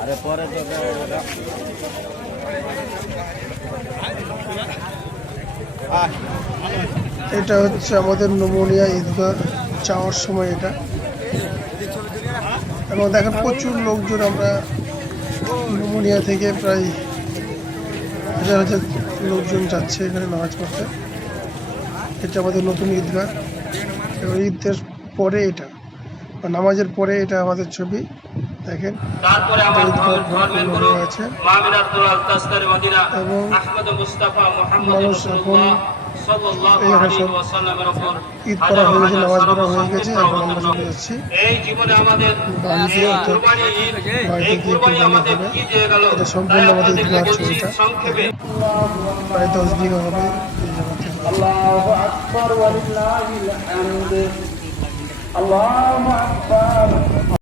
আরে পরে তো এটা হচ্ছে আমাদের নমুনিয়া ঈদগাহ যাওয়ার সময় এটা, এবং দেখেন প্রচুর লোকজন। আমরা নমুনিয়া থেকে প্রায় হাজার হাজার লোকজন যাচ্ছে এখানে নামাজ পড়তে। এটা আমাদের নতুন ঈদগাহ, এবং ঈদের পরে এটা, নামাজের পরে এটা আমাদের ছবি দেখেন। তারপরে আমার ধর্মের গুরু আছে মুমিন আব্দুল তাসকারি মদিনা এবং আহমদ মুস্তাফা মুহাম্মদ মানুষ এখন রাসূলুল্লাহ সাল্লাল্লাহু আলাইহি ওয়াসাল্লামের উপর ঈদ করা হয়ে গেছে, নামাজ পড়া হয়ে গেছে, এখন আমরা চলে যাচ্ছি এই জীবনে আমাদের এই কুরবানি ঈদ, এই কুরবানি আমাদের কি দিয়ে গেল এটা সম্পূর্ণ আমাদের ঈদগাহ ছবিটা, সংক্ষেপে প্রায় 10 বিঘা হবে এই জায়গা থেকে। আল্লাহু আকবার ওয়া লিল্লাহিল হামদ। আল্লাহু আকবার।